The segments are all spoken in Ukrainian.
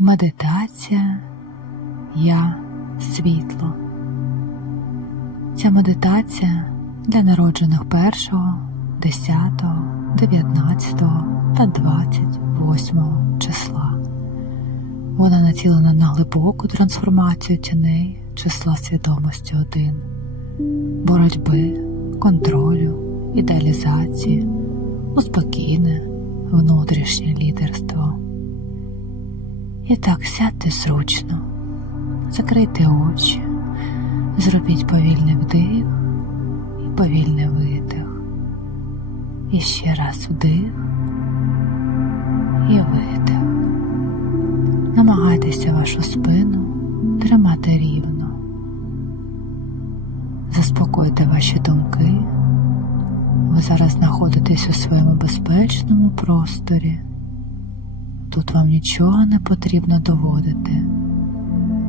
Медитація Я світло. Ця медитація для народжених 1, 10, 19 та 28 числа. Вона націлена на глибоку трансформацію тіней числа свідомості 1, боротьби, контролю, ідеалізації, у спокійне внутрішнє лідерство. І так сядьте зручно, закрийте очі, зробіть повільний вдих і повільний видих. І ще раз вдих і видих. Намагайтеся вашу спину тримати рівно. Заспокойте ваші думки. Ви зараз знаходитесь у своєму безпечному просторі. Тут вам нічого не потрібно доводити.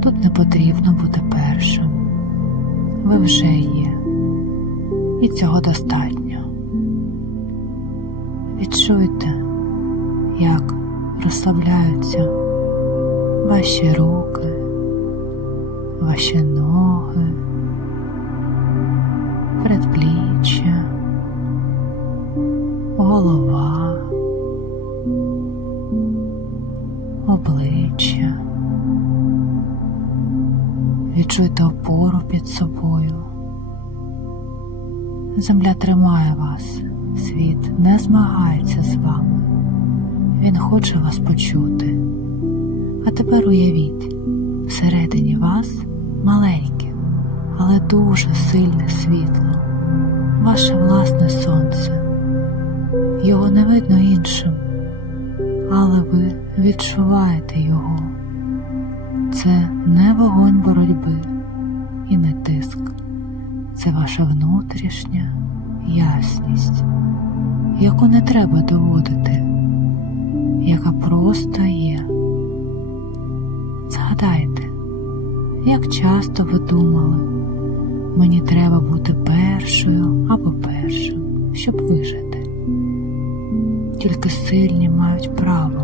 Тут не потрібно бути першим. Ви вже є. І цього достатньо. Відчуйте, як розслабляються ваші руки, ваші ноги, предпліччя, голова, обличчя. Відчуйте опору під собою. Земля тримає вас, світ не змагається з вами. Він хоче вас почути. А тепер уявіть, всередині вас маленьке, але дуже сильне світло, ваше власне сонце. Його не видно іншим, але ви відчуваєте його. Це не вогонь боротьби і не тиск, це ваша внутрішня ясність, яку не треба доводити, яка просто є. Згадайте, як часто ви думали, мені треба бути першою або першим, щоб вижити. Тільки сильні мають право.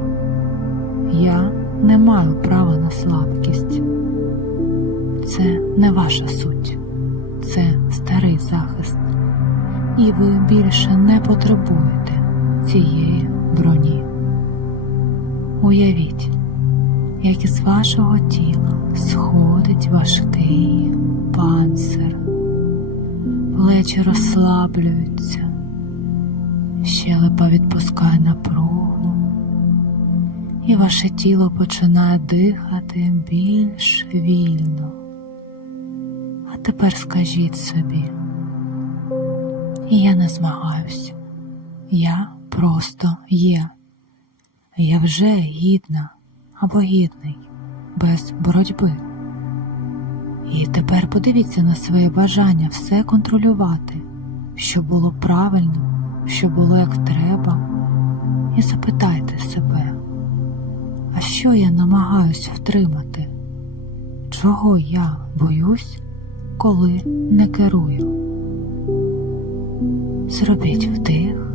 Я не маю права на слабкість. Це не ваша суть, це старий захист, і ви більше не потребуєте цієї броні. Уявіть, як із вашого тіла сходить важкий панцир, плечі розслаблюються, щелепа відпускає напругу, і ваше тіло починає дихати більш вільно. А тепер скажіть собі, я не змагаюсь, я просто є, я вже гідна або гідний, без боротьби. І тепер подивіться на своє бажання все контролювати, щоб було правильно, щоб було як треба, і запитайте себе, а що я намагаюсь втримати? Чого я боюсь, коли не керую? Зробіть вдих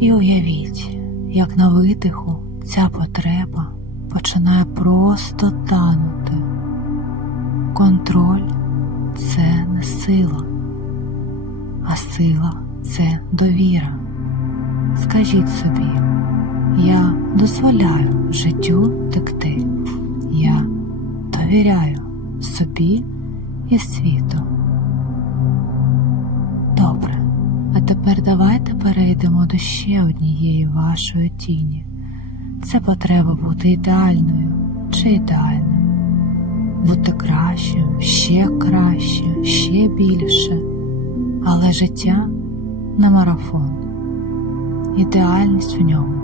і уявіть, як на видиху ця потреба починає просто танути. Контроль це не сила, а сила це довіра. Скажіть собі, я дозволяю життю текти, я довіряю собі і світу. Добре, а тепер давайте перейдемо до ще однієї вашої тіні. Це потреба бути ідеальною чи ідеальним, бути кращим, ще краще, ще більше. Але життя не марафон. Ідеальність в ньому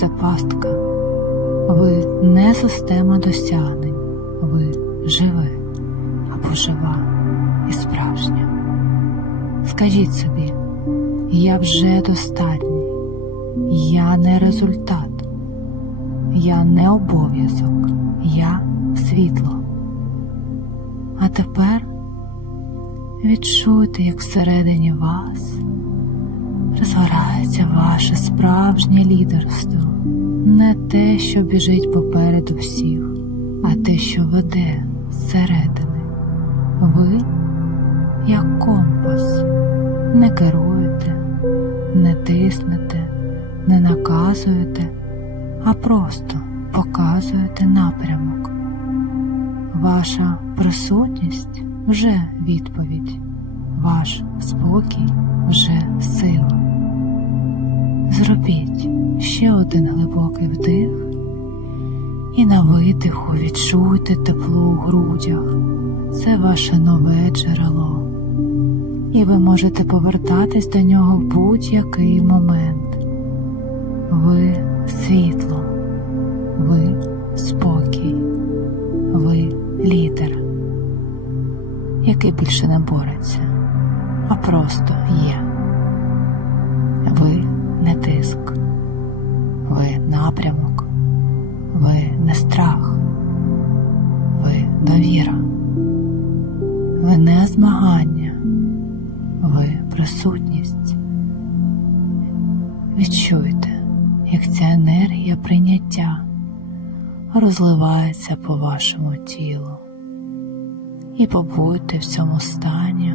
це пастка. Ви не система досягнень, ви живе або жива і справжня. Скажіть собі, я вже достатній, я не результат, я не обов'язок, я світло. А тепер відчуйте, як всередині вас розгорається ваше справжнє лідерство, не те, що біжить попереду всіх, а те, що веде зсередини. Ви, як компас, не керуєте, не тиснете, не наказуєте, а просто показуєте напрямок. Ваша присутність вже відповідь, ваш спокій вже сила. Зробіть ще один глибокий вдих і на видиху відчуйте тепло у грудях. Це ваше нове джерело, і ви можете повертатись до нього в будь-який момент. Ви світло, ви спокій, ви лідер, який більше не бореться, а просто є. Ви не тиск, ви напрямок, ви не страх, ви довіра, ви не змагання, ви присутність. Відчуйте, як ця енергія прийняття розливається по вашому тілу. І побудьте в цьому стані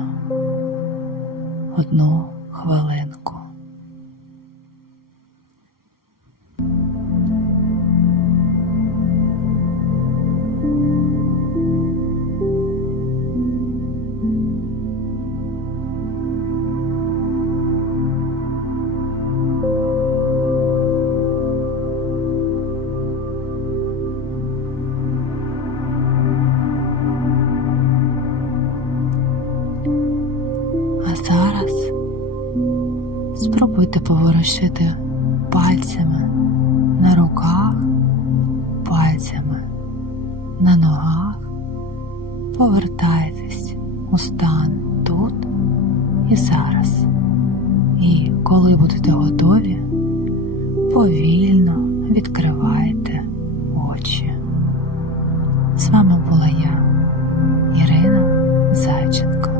одну хвилинку. Спробуйте поворушити пальцями на руках, пальцями на ногах. Повертайтесь у стан тут і зараз. І коли будете готові, повільно відкривайте очі. З вами була я, Ірина Зайченко.